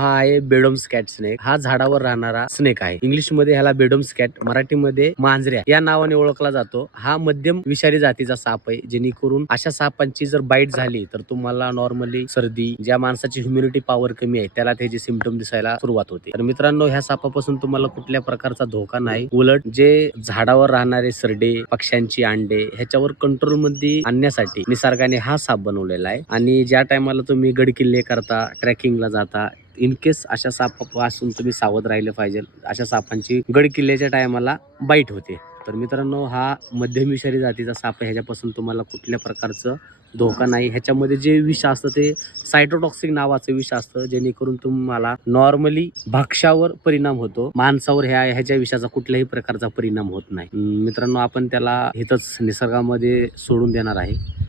हा आहे बेडोम्स cat snake. हा झाडावर राहणारा स्नेक आहे. इंग्लिश मध्ये ह्याला बेडोम्स कॅट, मराठीमध्ये मांजऱ्या या नावाने ओळखला जातो. हा मध्यम विषारी जातीचा साप आहे, जेणेकरून अशा सापांची जर बाईट झाली तर तुम्हाला नॉर्मली सर्दी, ज्या माणसाची ह्युमिनिटी पॉवर कमी आहे त्याला त्याचे सिम्पटम दिसायला सुरुवात होते. तर मित्रांनो, ह्या सापापासून तुम्हाला कुठल्या प्रकारचा धोका नाही. उलट जे झाडावर राहणारे सरडे, पक्ष्यांची अंडे ह्याच्यावर कंट्रोल मध्ये आणण्यासाठी निसर्गाने हा साप बनवलेला आहे. आणि ज्या टायमाला तुम्ही गड किल्ले करता, ट्रेकिंगला जाता, इन केस अशा सापापासून तुम्ही सावध राहिले पाहिजे. अशा सापांची गड किल्ल्याच्या टायमाला बाईट होते. तर मित्रांनो, हा मध्यम विषारी जातीचा साप आहे. ह्याच्यापासून तुम्हाला कुठल्या प्रकारचं धोका नाही. ह्याच्यामध्ये जे विष असतं ते सायटोटॉक्सिक नावाचं विष असतं, जेणेकरून तुम्हाला नॉर्मली भक्ष्यावर परिणाम होतो. माणसावर ह्याच्या विषाचा कुठल्याही प्रकारचा परिणाम होत नाही. मित्रांनो, आपण त्याला इथंच निसर्गामध्ये सोडून देणार आहे.